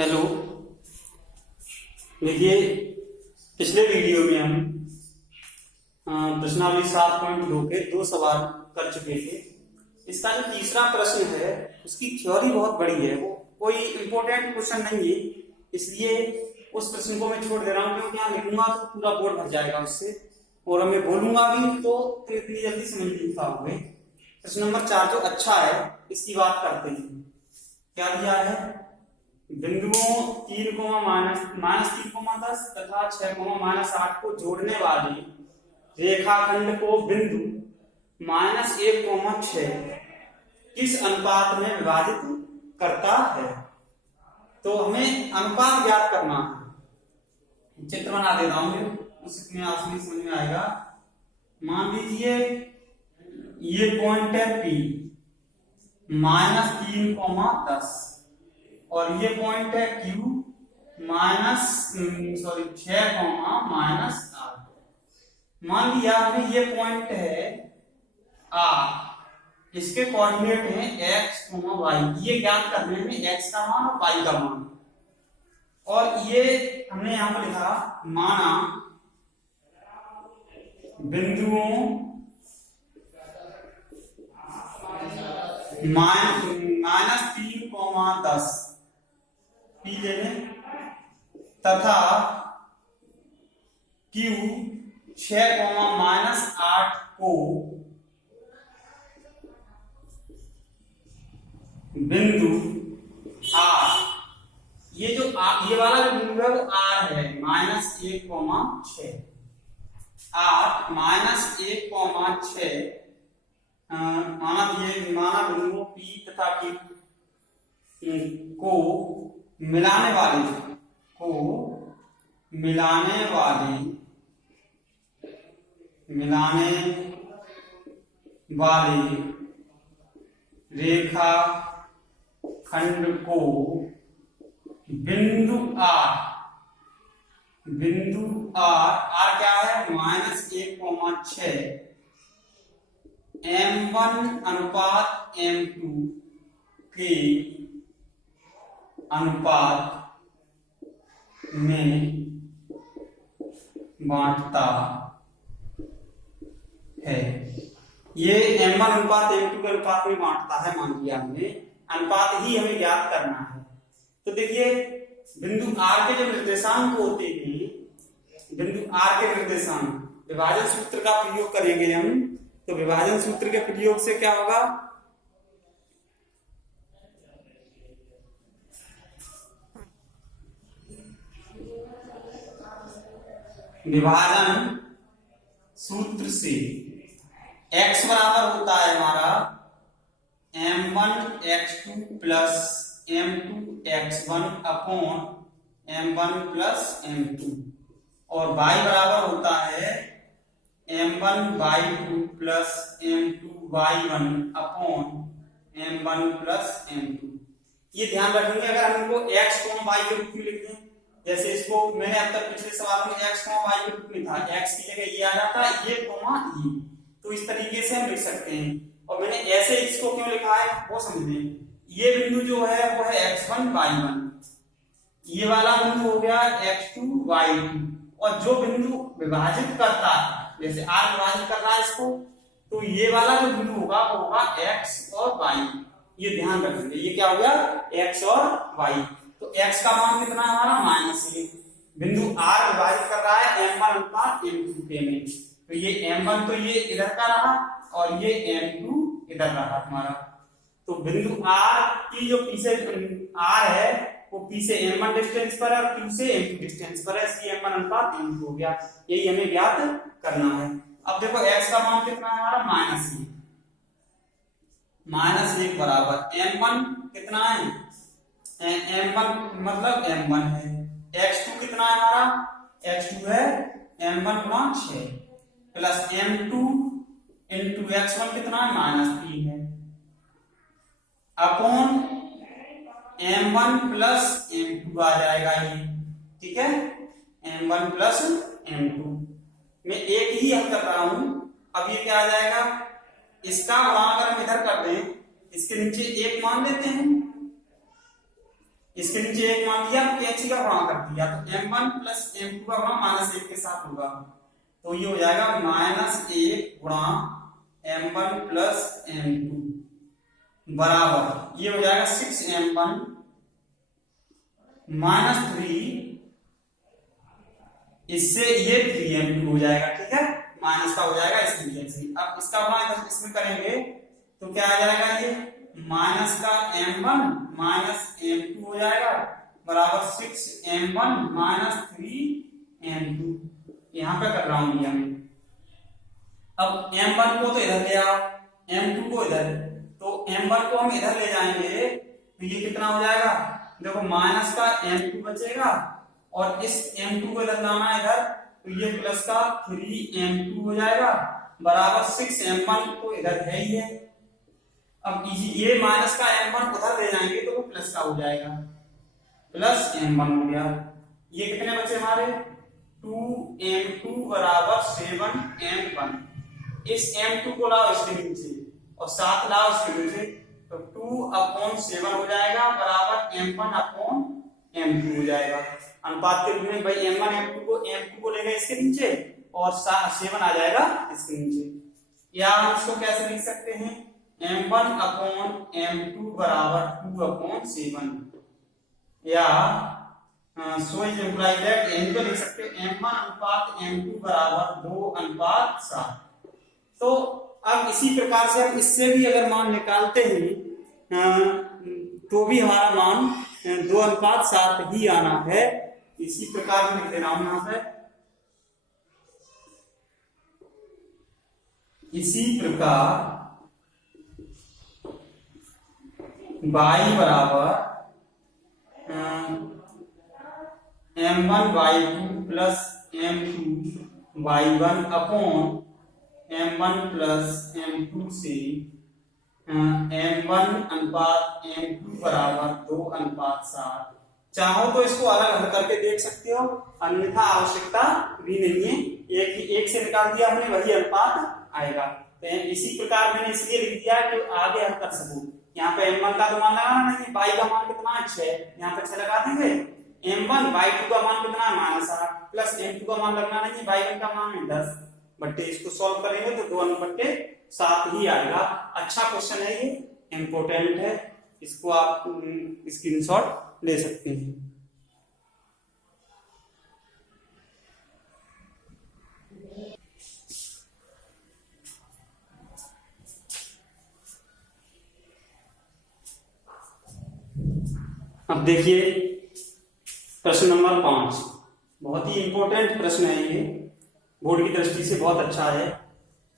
Hello. देखिए, पिछले video में हम प्रश्नावली 7.2 के 2 सवाल कर चुके थे। इसका जो तीसरा प्रश्न है उसकी थ्योरी बहुत बड़ी है, वो कोई इंपॉर्टेंट क्वेश्चन नहीं है, इसलिए उस प्रश्न को मैं छोड़ दे रहा हूँ, क्योंकि यहाँ लिखूंगा तो पूरा बोर्ड भर जाएगा उससे, और मैं बोलूंगा भी तो इतनी जल्दी समझ नहीं पाओगे। प्रश्न नंबर 4 जो अच्छा है इसकी बात करते हैं। क्या दिया है? बिंदुओं 3,-3,10 तथा 6,-8 को जोड़ने वाली रेखाखंड को बिंदु -1,6 किस अनुपात में विभाजित करता है? तो हमें अनुपात ज्ञात करना है। चित्र बना दे रहा हूं, उसमें आसानी समझ में आएगा। मान लीजिए ये पॉइंट है P -3,10 और ये पॉइंट है Q -6,-8। मान लिया हमने ये पॉइंट है R, इसके कोऑर्डिनेट हैं x, y। ये ज्ञात करने में x का मान और y का मान, और ये हमने यहां पर लिखा माना बिंदुओं -3,10 P ले लें तथा Q 6,-8 को बिंदु R, ये जो ये वाला जो बिंदु है वो R है, -1,6 R -1,6 माना बिंदुओं P तथा Q को मिलाने वाली रेखा खंड को बिंदु R क्या है? -1,6 M1:M2 के अनुपात में बांटता है। ये M1:M2 के अनुपात में बांटता है, मान लिया हमने। अनुपात ही हमें ज्ञात करना है। तो देखिए, बिंदु R के जो निर्देशांक होते हैं, बिंदु R के निर्देशांक, विभाजन सूत्र का प्रयोग करेंगे हम। तो विभाजन सूत्र के प्रयोग से क्या होगा? विभाजन सूत्र से x बराबर होता है हमारा M1x2 plus M2x1 upon M1+M2, और y बराबर होता है M1/2 plus M2y1 upon M1+M2। ये ध्यान रखेंगे, अगर हम इनको x, y के रूप में लिख दें, जैसे इसको मैंने अब तक पिछले सवाल में x, y के रूप में था, x की जगह ये आ जाता है, ये, तो इस तरीके से हम लिख सकते हैं। और मैंने ऐसे इसको क्यों लिखा है वो समझें। ये बिंदु जो है वो है x1, y1, ये वाला बिंदु हो गया x2, y2, और जो बिंदु विभाजित करता है, जैसे R विभाजित कर रहा है इसको, तो ये वाला जो बिंदु होगा वो होगा x और y। ये ध्यान रखेंगे, ये क्या हो गया? x और y। तो x का मान कितना है हमारा? -1। बिंदु R विभाजित कर रहा है M1:M2 के में, तो ये M1 तो ये इधर का रहा और ये M2 इधर रहा हमारा। तो बिंदु R की जो P से R है वो P से M1 डिस्टेंस पर है और Q से M2 डिस्टेंस पर है, इसलिए M1:M2 हो गया। यही हमें ज्ञात करना है। अब देखो x का मान कितना है हमारा? -1 बराबर M1 कितना है? M1 मतलब M1 है। x2 कितना है हमारा? x2 है M1/6 plus M2 into x1 कितना है? -3 है, अपॉन M1+M2 आ जाएगा ये, ठीक है? M1+M2 मैं एक ही हल कर रहा हूं। अब ये क्या आ जाएगा, इसका गुणा अगर हम इधर कर दें, इसके नीचे एक मान लेते हैं, इसके नीचे एक मान दिया तो h का गुणा कर दिया, तो m1 प्लस m2 का गुणा -1 के साथ होगा, तो ये हो जाएगा -1 गुणा m1 प्लस m2 बराबर ये हो जाएगा 6m1 -3, इससे ये 3m2 हो जाएगा। ठीक है, माइनस का हो जाएगा इसकी वजह से। अब इसका गुणा इसमें करेंगे तो क्या आ जाएगा, ये माइनस का m1 माइनस m2 हो जाएगा बराबर 6m1 -3m2। यहां पे कर रहा हूं मैं। अब m1 को तो इधर ले आओ, m2 को इधर, तो m1 को हम इधर ले जाएंगे तो ये कितना हो जाएगा, देखो माइनस का m2 बचेगा और इस m2 को इधर लाना है इधर, तो ये प्लस का 3m2 हो जाएगा बराबर 6m1 को इधर है ही है। अब ये माइनस का m1 उधर ले जाएंगे तो वो प्लस का हो जाएगा, प्लस m1 हो गया। ये कितने बचे हमारे 2m2 बराबर 7m1। इस m2 को लाओ इसके नीचे और 7 लाओ इसके नीचे, तो 2/7 हो जाएगा बराबर m1/m2 हो जाएगा। अनुपात के रूप में भाई m1 m2 को लेगा इसके नीचे और 7 आ जाएगा इसके नीचे। या हम इसको कैसे लिख सकते हैं, m1/m2 बराबर 2/7, या सो इज इम्प्लाई दैट यहीं पे लिख सकते हैं m1/m2 बराबर 2/7। तो अब इसी प्रकार से हम इससे भी अगर मान निकालते हैं तो भी हमारा मान 2/7 ही आना है। इसी प्रकार में लिख दे रहा हूं यहां पे, इसी प्रकार y बराबर m1/2 plus m2/1 upon m1 plus m2 से m1/m2 बराबर 2/7। चाहो तो इसको अलग हल करके देख सकते हो, अन्यथा आवश्यकता भी नहीं है, एक से निकाल दिया हमने वही अनुपात आएगा। तो इसी प्रकार मैंने इसलिए लिख दिया कि आगे हम कर सकूं। यहाँ पे m1 का तो मान लगाना नहीं, y का मान कितना है 6, यहाँ पे 6 लगा देंगे। m1 y2 का मान कितना है -8 प्लस m2 का मान लगना नहीं, y1 का मान है 10 बट्टे इसको सॉल्व करेंगे तो 2/7 ही आएगा। अच्छा क्वेश्चन है, ये इंपोर्टेंट है, इसको आप स्क्रीनशॉट ले सकते हैं। अब देखिए प्रश्न नंबर 5, बहुत ही इंपॉर्टेंट प्रश्न है ये, बोर्ड की दृष्टि से बहुत अच्छा है।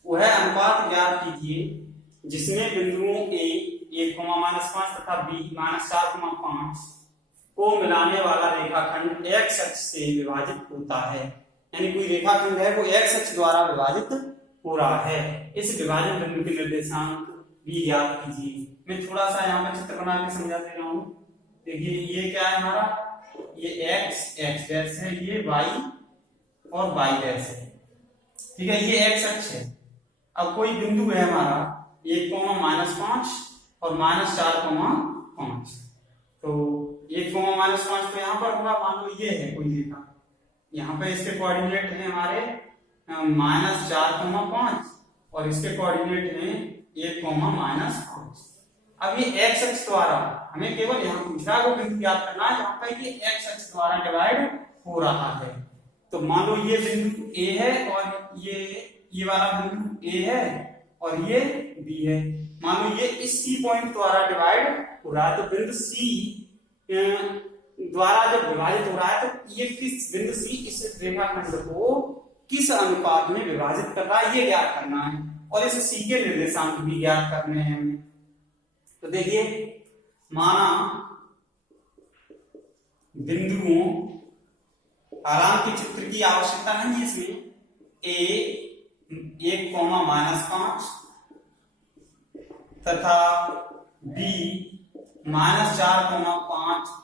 वह अनुपात ज्ञात कीजिए जिसमें बिंदुओं A 1, तथा B -4, को मिलाने वाला रेखाखंड x अक्ष से विभाजित होता है। यानी कोई रेखाखंड है वो x अक्ष द्वारा विभाजित हो रहा है। इस विभाजन बिंदु के निर्देशांक भी ज्ञात कीजिए। मैं थोड़ा सा यहाँ पर चित्र बना के समझा दे रहा हूँ। देखिए ये क्या है हमारा, ये x डैश है, ये y और y डैश है। ठीक है, ये x अक्ष है। अब कोई बिंदु है हमारा 1, -5 और -4, तो 1, -5 तो यहाँ पर होगा, मान लो ये है कोई रेखा, यहाँ पे इसके कोऑर्डिनेट है हमारे -4, और इसके कोऑर्डिनेट है 1, -5। अब ये x अक्ष द्वारा हमें केवल यहाँ दूसरा को बिंदु ज्ञात करना है जहाँ पर ये x अक्ष द्वारा डिवाइड हो रहा है। तो मान लो ये बिंदु A है और ये वाला बिंदु A है और ये B है। मान लो ये इस C पॉइंट द्वारा डिवाइड हो रहा है, तो बिंदु C द्वारा जब विभाजित हो रहा है तो ये किस बिंदु C इस रेखाखंड को किस अनुपात में विभाजित कर रहा है ये ज्ञात करना है, और इस C के निर्देशांक भी ज्ञात करने हैं हमें। तो देखिए माना बिंदुओं, हालांकि चित्र की आवश्यकता नहीं है इसमें, A 1, -5 तथा B -4,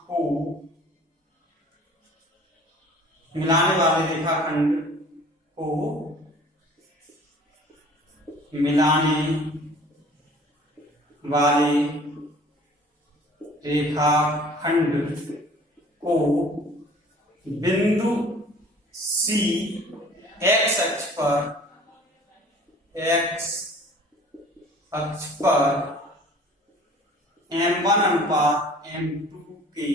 को मिलाने वाले रेखाखंड को मिलाने वाले रेखाखंड को बिंदु सी एक्स अक्ष पर m1 अनुपात m2 के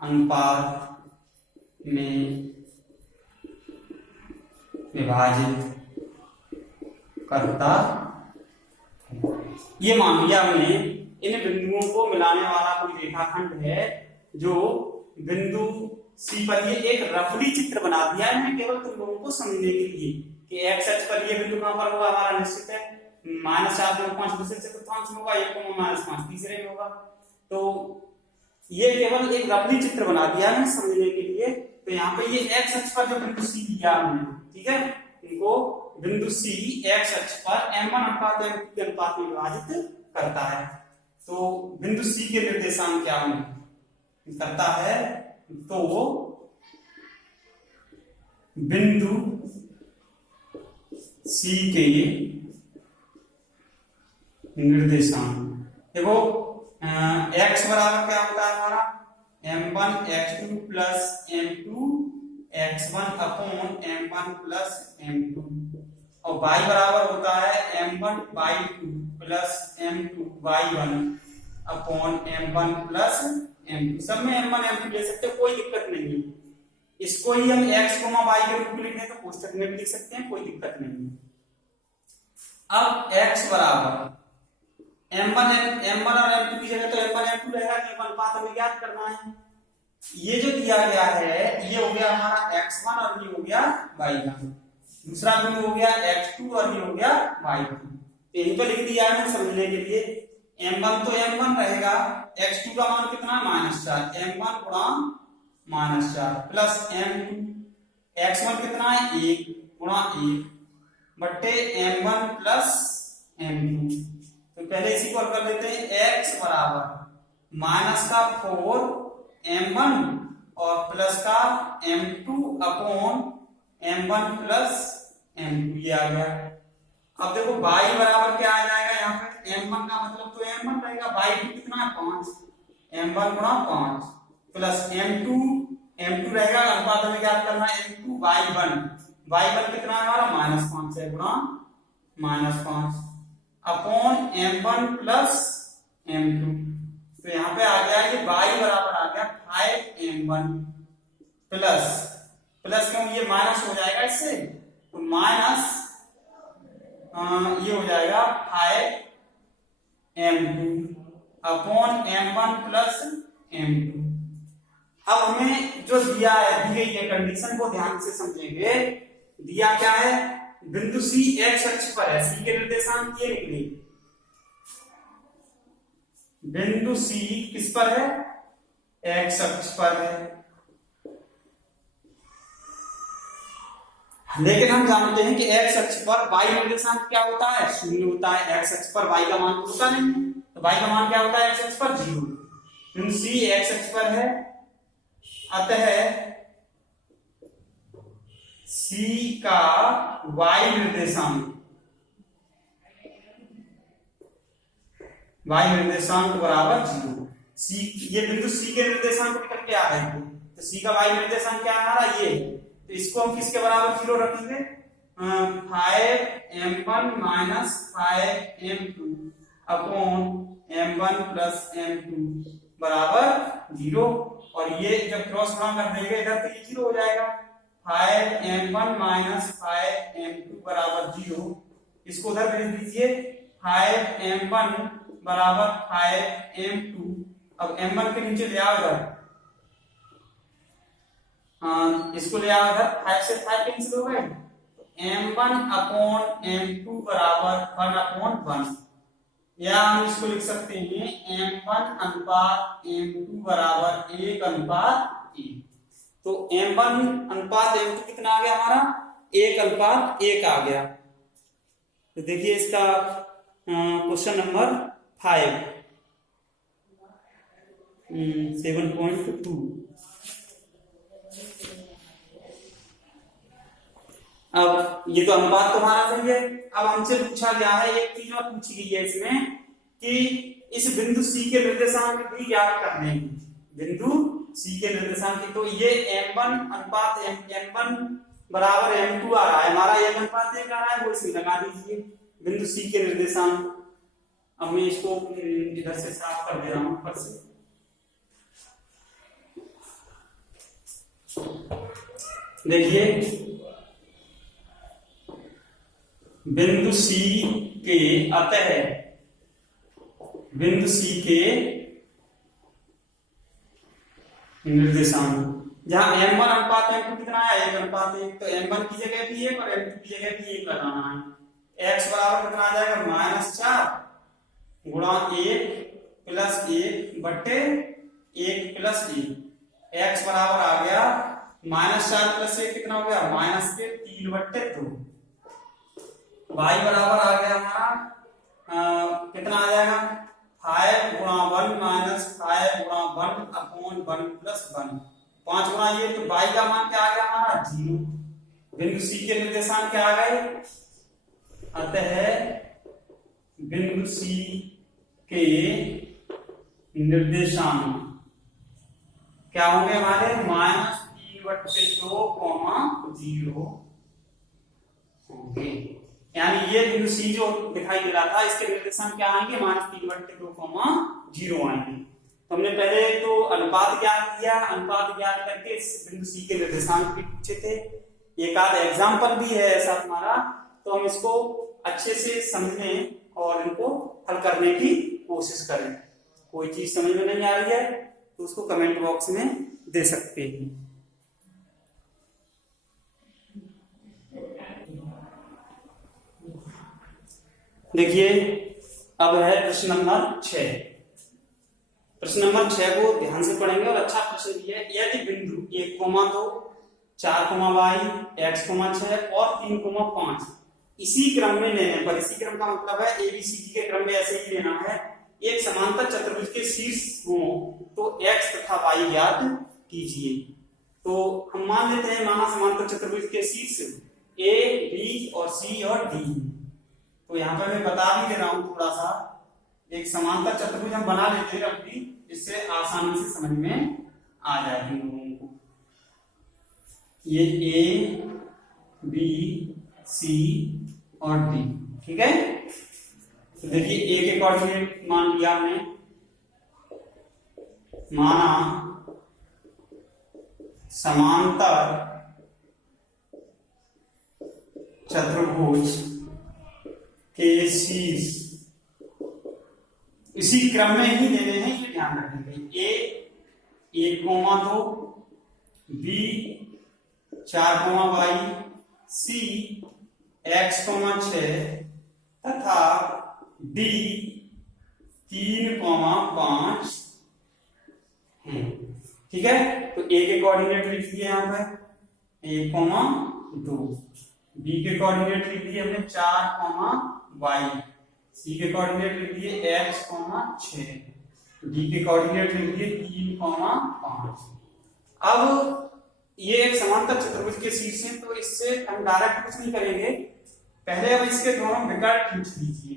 अनुपात में विभाजित करता है। ये मान लिया हमने इन बिंदुओं को मिलाने वाला कोई रेखाखंड है जो बिंदु सी पर, ये एक रफली चित्र बना दिया है केवल तुम लोगों को समझने के लिए कि एक्स अक्ष पर ये बिंदु कहां पर होगा, हमारा निश्चित है -4.5 दूसरे चतुर्थांश में होगा, 1, -5 तीसरे में होगा। तो ये केवल एक रफली चित्र बना दिया है समझने के लिए। तो यहाँ पे ये एक्स अक्ष पर जो बिंदु सी दिया हमने, ठीक है, इनको बिंदु सी एक्स अक्ष पर m1 अनुपात m2 के अनुपात में विभाजित करता है। तो बिंदु सी के निर्देशांक क्या करता है, तो बिंदु सी के निर्देशांक देखो, x बराबर क्या होता है हमारा m1 x2 plus m2 x1 upon m1 plus m2, और y बराबर होता है m1 y2 plus m2 y1 upon m1 plus m2। सब में m1 m2 ले सकते हो, कोई दिक्कत नहीं है। इसको ही हम x, y के रूप में लिखने तो कोष्टक में भी लिख सकते हैं, कोई दिक्कत नहीं है। अब x बराबर m1 और m2 की जगह तो m1 m2 रहेगा, कि अनुपात हमें ज्ञात करना है। ये जो दिया गया है ये हो गया हमारा x1 और ये हो गया y1, दूसरा बिंदु हो गया x2 और ये हो गया y2। यहीं पर लिख दिया है समझने के लिए। m1 तो m1 रहेगा, x2 का मान कितना है -4, m1 गुणा -4 प्लस m2, x1 कितना है 1 गुणा 1 बट्टे m1 प्लस m2। तो पहले इसी को हल कर लेते हैं। x बराबर -4 m1 और प्लस का m2 upon m1 plus m2, ये आ गया। अब देखो y बराबर क्या आ जाएगा, यहाँ पे m1 का मतलब तो m1 रहेगा, y2 कितना है 5, m1 गुणा 5 प्लस m2 रहेगा, अनुपात हमें ज्ञात करना है m2 y1 कितना है हमारा -5 है गुणा -5 अपॉन m1 प्लस m2। तो यहाँ पे आ गया ये y बराबर आ गया 5m1 प्लस क्यों ये माइनस हो जाएगा इससे, तो माइनस ये हो जाएगा 5m2 upon m1 plus m2। अब हमें जो दिया है, दी गई है कंडीशन को ध्यान से समझेंगे। दिया क्या है, बिंदु सी एक्स अक्ष पर है, सी के निर्देशांक ये निकले। बिंदु सी किस पर है, एक्स अक्ष पर है। लेकिन हम जानते हैं कि एक्स अक्ष पर y निर्देशांक क्या होता है, 0 होता है। एक्स अक्ष पर y का मान होता नहीं, तो y का मान क्या होता है एक्स अक्ष पर 0। बिंदु सी एक्स अक्ष पर है, अतः C का y निर्देशांक बराबर 0। C, ये बिंदु C के निर्देशांक निकल के आ रहे हैं, तो C का y निर्देशांक क्या है हमारा ये, तो इसको हम किसके बराबर 0 रखेंगे, 5m1 minus 5m2 upon m1 plus m2 बराबर 0। और ये जब क्रॉस गुणा कर देंगे इधर तो ये 0 हो जाएगा, 5m1 माइनस 5m2 बराबर 0। इसको उधर भेज दीजिए, 5m1 बराबर 5m2। अब m1 के नीचे ले आओ इधर, इसको ले आओ इधर, 5 से 5 कैंसिल हो गए, m1 अपॉन m2 बराबर 1 अपॉन 1, या हम इसको लिख सकते हैं m1 अनुपात m2 बराबर 1 अनुपात 1। तो m1 अनुपात m2 कितना आ गया हमारा, 1 अनुपात 1 आ गया। तो देखिए इसका क्वेश्चन नंबर 7.2। अब ये तो अनुपात तुम्हारा सही है। अब हमसे पूछा गया है, एक चीज और पूछी गई है इसमें कि इस बिंदु सी के निर्देशांक भी ज्ञात करने हैं। बिंदु सी के निर्देशांक, तो ये m1 अनुपात m1 बराबर m2 आ रहा है, हमारा m अनुपात 1 आ रहा है, वो इसमें लगा दीजिए बिंदु सी के निर्देशांक। अब मैं इसको इधर से साफ कर दे रहा हूं ऊपर से। देखिए बिंदु सी के अतः बिंदु सी के निर्देशांक, जहां m1 अनुपात m2 कितना है, 1 अनुपात 1, तो m1 की जगह भी 1 और m2 की जगह भी 1 लगाना है। x बराबर कितना आ जाएगा, -4 गुणा 1 प्लस 1 बट्टे 1 प्लस 1। x बराबर आ गया -4 प्लस 1 कितना हो गया, -3 बट्टे 2। y बराबर आ गया हमारा कितना आ जाएगा, 5 गुणा 1 माइनस 5 गुणा 1 अपॉन 1 प्लस 1, 5 गुणा ये, तो y का मान क्या आ गया हमारा 0। बिंदु सी के निर्देशांक क्या आ गए, अतः बिंदु सी के निर्देशांक क्या होंगे हमारे, -3/2, 0 होंगे। यानी ये बिंदु सी जो दिखाई दे रहा था, इसके निर्देशांक क्या आएंगे, -3/2, 0 आएंगे। तो हमने पहले तो अनुपात ज्ञात किया, अनुपात ज्ञात करके इस बिंदु सी के निर्देशांक भी पूछे थे। एक आध एग्जाम्पल भी है ऐसा हमारा, तो हम इसको अच्छे से समझने और इनको हल करने की कोशिश करें। कोई चीज समझ में नहीं आ रही है तो उसको कमेंट बॉक्स में दे सकते हैं। देखिए अब है प्रश्न नंबर 6। प्रश्न नंबर 6 को ध्यान से पढ़ेंगे और अच्छा प्रश्न भी है। यदि बिंदु 1,2, 4,y, x, 6 और 3,5 इसी क्रम में लेने पर, इसी क्रम का मतलब है ABCD के क्रम में ऐसे ही लेना है, एक समांतर चतुर्भुज के शीर्ष हो तो x तथा y ज्ञात कीजिए। तो हम मान लेते हैं, माना समांतर चतुर्भुज के शीर्ष A, B और C और D। तो यहाँ पर मैं बता भी दे रहा हूं थोड़ा सा, एक समांतर चतुर्भुज हम बना लेते हैं अपनी, जिससे आसानी से समझ में आ जाए हम लोगों को। ये A, B, C और D, ठीक है। तो देखिए A के कोऑर्डिनेट मान लिया हमने, माना समांतर चतुर्भुज के शीर्ष, इसी क्रम में ही लेने हैं, ये ध्यान रखेंगे। A 1,2, B 4,y, C x, 6 तथा D 3,5 है, ठीक है। तो A के कोऑर्डिनेट लिख दिए यहाँ पे 1,2, B के कोऑर्डिनेट लिख दिए हमने 4,y, C के कोऑर्डिनेट लिख दिए x, 6, D के कोऑर्डिनेट लिख दिए 3,5। अब ये एक समांतर चतुर्भुज के शीर्ष है, तो इससे हम डायरेक्ट कुछ नहीं करेंगे, पहले अब इसके दोनों विकर्ण खींच लीजिए।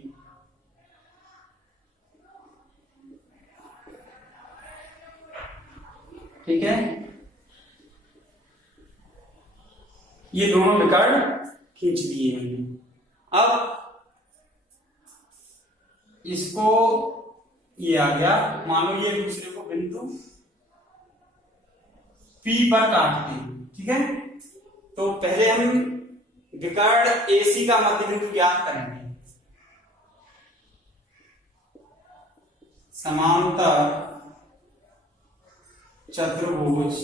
ठीक है, ये दोनों विकर्ण खींच लिए हमने। अब इसको ये आ गया, मानो ये दूसरे को बिंदु P पर काटते हैं, ठीक है। तो पहले हम विकर्ण AC का मध्य बिंदु ज्ञात करेंगे। समांतर चतुर्भुज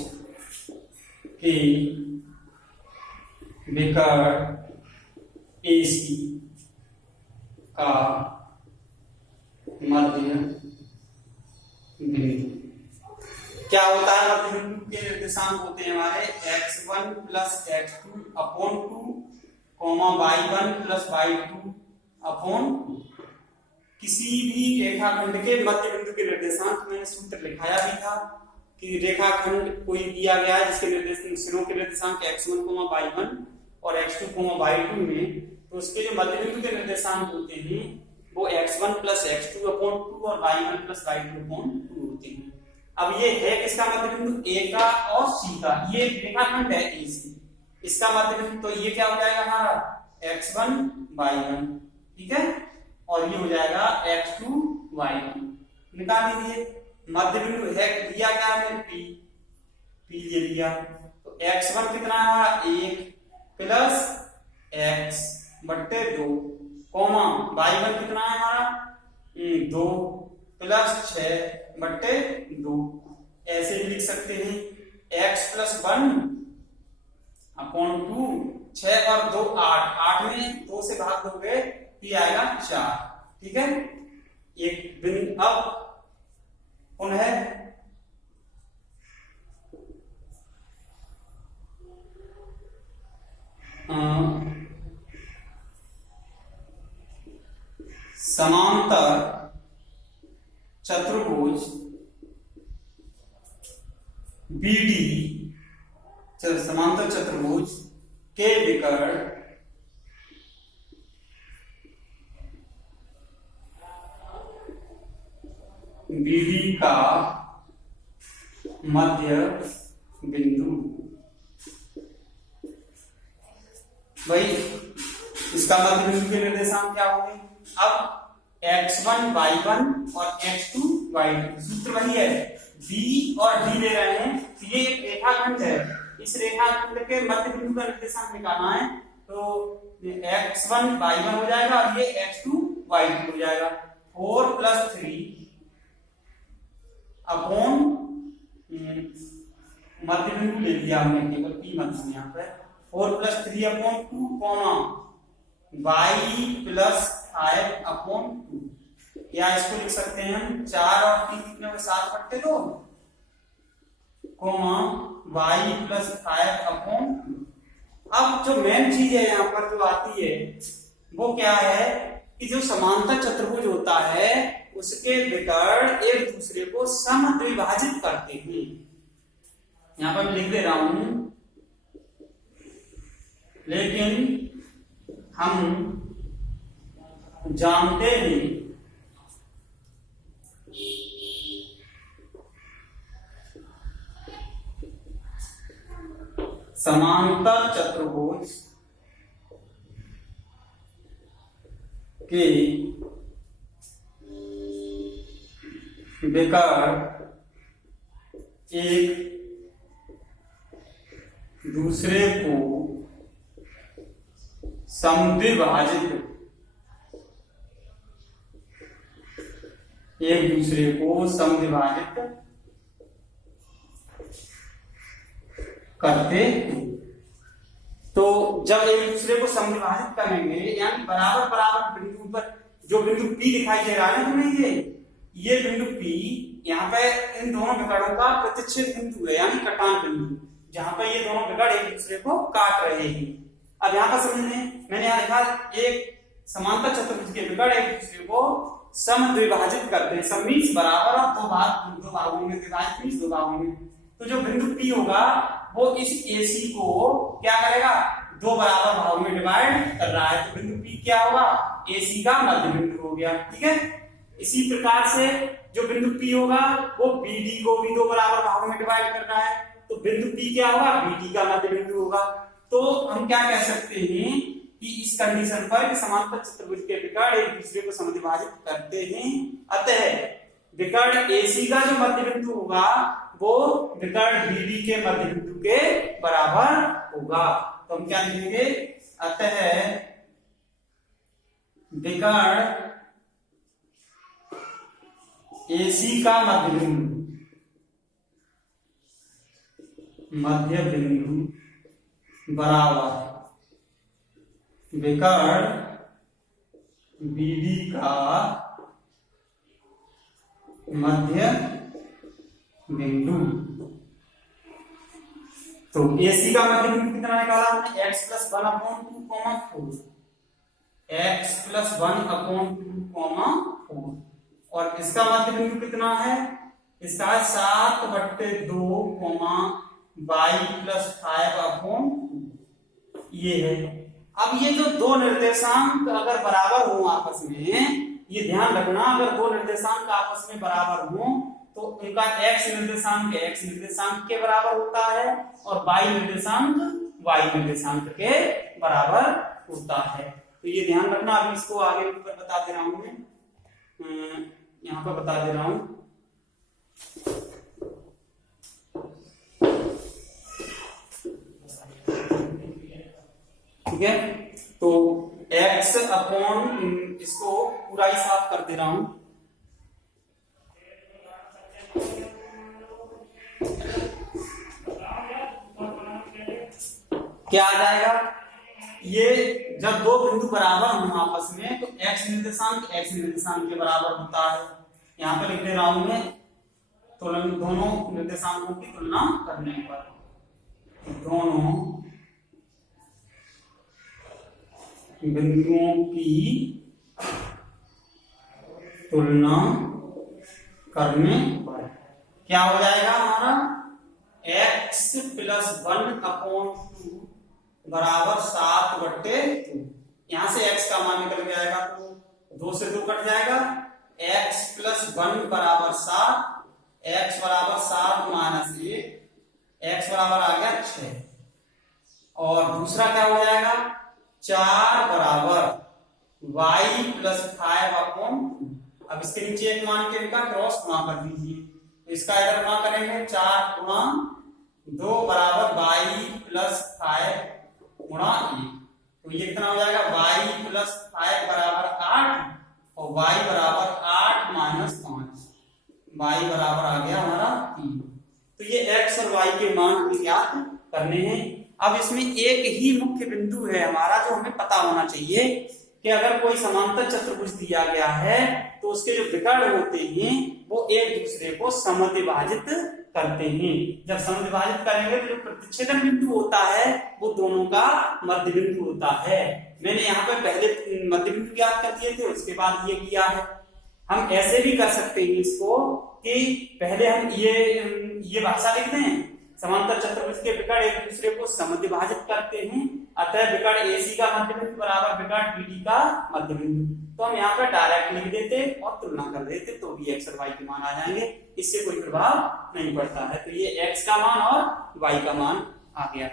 के विकर्ण AC का मध्य बिंदु क्या होता है, मध्य बिंदु के निर्देशांक होते हैं हमारे x1 plus x2 upon 2, y1 plus y2 upon 2। किसी भी रेखाखंड के मध्य बिंदु के निर्देशांक मैंने सूत्र लिखाया भी था कि रेखाखंड कोई दिया गया है जिसके निर्देशांक सिरों के निर्देशांक x1, y1 और x2, y2 में, तो उसके जो मध्य बिंदु के निर्देशांक होते हैं वो वो x1 प्लस x2 अपॉन 2 और y1 प्लस y2 अपॉन 2 होते हैं। अब ये है किसका मध्य बिंदु, ए का और सी का, ये रेखाखंड है ए सी, इसका मध्य बिंदु, तो ये क्या हो जाएगा हमारा x1 y1, ठीक है, और ये हो जाएगा x2 y2, निकाल दीजिए। मध्य बिंदु है दिया क्या है P, P ले लिया, तो x1 कितना है हमारा 1 प्लस x बट्टे 2, कॉमा y1 कितना है हमारा 2 प्लस 6 बट्टे 2, ऐसे भी लिख सकते हैं x प्लस 1 अपॉन 2, 6 और 2 8, 8 में 2 से भाग दोगे तो ये आएगा 4, ठीक है। एक बिंदु अब पुनः समांतर चतुर्भुज बीडी, समांतर चतुर्भुज के विकर्ण बीडी का मध्य बिंदु, भाई इसका मध्य बिंदु के निर्देशांक क्या होंगे, अब x1 y1 और x2 y2, सूत्र वही है, b और d ले रहे हैं, तो ये एक रेखाखंड है, इस रेखाखंड के मध्य बिंदु का निर्देशांक निकालना है, तो x1 y1 हो जाएगा और ये x2 y2 हो जाएगा, 4 प्लस 3 अपॉन मध्य बिंदु ले लिया हमने, केवल p मत लेना यहाँ पे, 4 plus 3 upon 2 comma y plus 5 upon 2, या इसको लिख सकते हैं हम 4 और 3 कितने हो 7 बट्टे 2, कॉमा y प्लस 5 अपॉन 2। अब जो मेन चीज है यहाँ पर जो आती है वो क्या है कि जो समांतर चतुर्भुज होता है उसके विकर्ण एक दूसरे को समद्विभाजित करते हैं। यहाँ पर मैं लिख दे रहा हूं, लेकिन हम जानते हैं समांतर चतुर्भुज के विकर्ण एक दूसरे को समद्विभाजित, एक दूसरे को समद्विभाजित करते। तो जब एक दूसरे को समद्विभाजित करेंगे यानी बराबर बराबर बिंदु पर, जो बिंदु P दिखाई दे रहा है तुम्हें, ये बिंदु P यहाँ पे इन दोनों विकर्णों का प्रतिच्छेद बिंदु है, यानी कटान बिंदु, जहां पर ये दोनों विकर्ण एक दूसरे को काट रहे हैं। अब यहाँ पर समझने मैंने यहाँ लिखा एक समांतर चतुर्भुज के विकर्ण एक दूसरे को समद्विभाजित करते हैं, सम मीन्स बराबर और दो भागों में विभाजित मीन्स 2 भागों में। तो जो बिंदु P होगा वो इस AC को क्या करेगा, 2 बराबर भागों में डिवाइड कर रहा है, तो बिंदु P क्या होगा, AC का मध्य बिंदु हो गया, ठीक है। इसी प्रकार से जो बिंदु P होगा वो BD को भी 2 बराबर भागों में डिवाइड कर रहा है, तो बिंदु P क्या होगा, BD का मध्य बिंदु होगा। तो हम क्या कह सकते हैं कि इस कंडीशन पर समांतर चतुर्भुज के विकर्ण एक दूसरे को समद्विभाजित करते हैं, अतः विकर्ण AC का जो मध्य बिंदु होगा वो विकर्ण BD के मध्य बिंदु के बराबर होगा। तो हम क्या लिखेंगे, अतः विकर्ण AC का मध्य बिंदु बराबर विकर्ण BD का मध्य बिंदु। तो AC का मध्य बिंदु कितना निकाला हमने, x plus 1 upon 2 comma 4, x plus 1 upon 2 comma 4, और इसका मध्य बिंदु कितना है, इसका 7 बट्टे 2 कॉमा y प्लस 5 अपॉन 2, ये है। अब ये जो दो निर्देशांक अगर बराबर हो आपस में ये ध्यान रखना, अगर दो निर्देशांक आपस में बराबर हो तो उनका x निर्देशांक के बराबर होता है और y निर्देशांक के बराबर होता है। तो ये ध्यान रखना। अभी इसको आगे ऊपर बता दे रहा हूं मैं, यहाँ पर बता दे रहा हूं। ठीक है, तो x अपॉन, इसको पूरा ही साफ कर दे रहा हूं। क्या आ जाएगा, ये जब दो बिंदु बराबर हों आपस में तो x निर्देशांक के बराबर होता है। यहां पर लिख दे रहा हूं मैं, तो दोनों निर्देशांकों की तुलना करने पर, दोनों बिंदुओं की तुलना करने पर क्या हो जाएगा हमारा, x + 1/2 बराबर 7/2। यहां से x का मान निकल जाएगा तो 2 से 2 कट जाएगा, x + 1 बराबर 7, x बराबर 7 - 1, x बराबर आ गया 6। और दूसरा क्या हो जाएगा, 4 बराबर y + 5/2। अब इसके नीचे एक मान के इनका क्रॉस गुणा कर दीजिए, तो इसका इधर गुणा करेंगे, 4 × 2 बराबर y + 5 गुणा 1। तो ये कितना हो जाएगा, y + 5 बराबर 8 और y बराबर 8 - 5, y बराबर आ गया हमारा 3। तो ये x और y के मान हमें ज्ञात करने हैं। अब इसमें एक ही मुख्य बिंदु है हमारा जो हमें पता होना चाहिए कि अगर कोई समांतर चतुर्भुज दिया गया है तो उसके जो विकर्ण होते हैं वो एक दूसरे को समद्विभाजित करते हैं। जब समद्विभाजित करेंगे तो जो प्रतिच्छेदन बिंदु होता है वो दोनों का मध्य बिंदु होता है। मैंने यहाँ पे पहले मध्य बिंदु ज्ञात कर दिए थे, उसके बाद ये किया है। हम ऐसे भी कर सकते हैं इसको कि पहले हम ये भाषा लिखते हैं, समांतर चतुर्भुज के विकर्ण एक दूसरे को समद्विभाजित करते हैं, अतः विकर्ण AC का मध्य बिंदु बराबर विकर्ण BD का मध्य बिंदु। तो हम यहाँ पर डायरेक्ट लिख देते और तुलना कर देते तो भी x और y के मान आ जाएंगे, इससे कोई प्रभाव नहीं पड़ता है। तो ये x का मान और y का मान आ गया।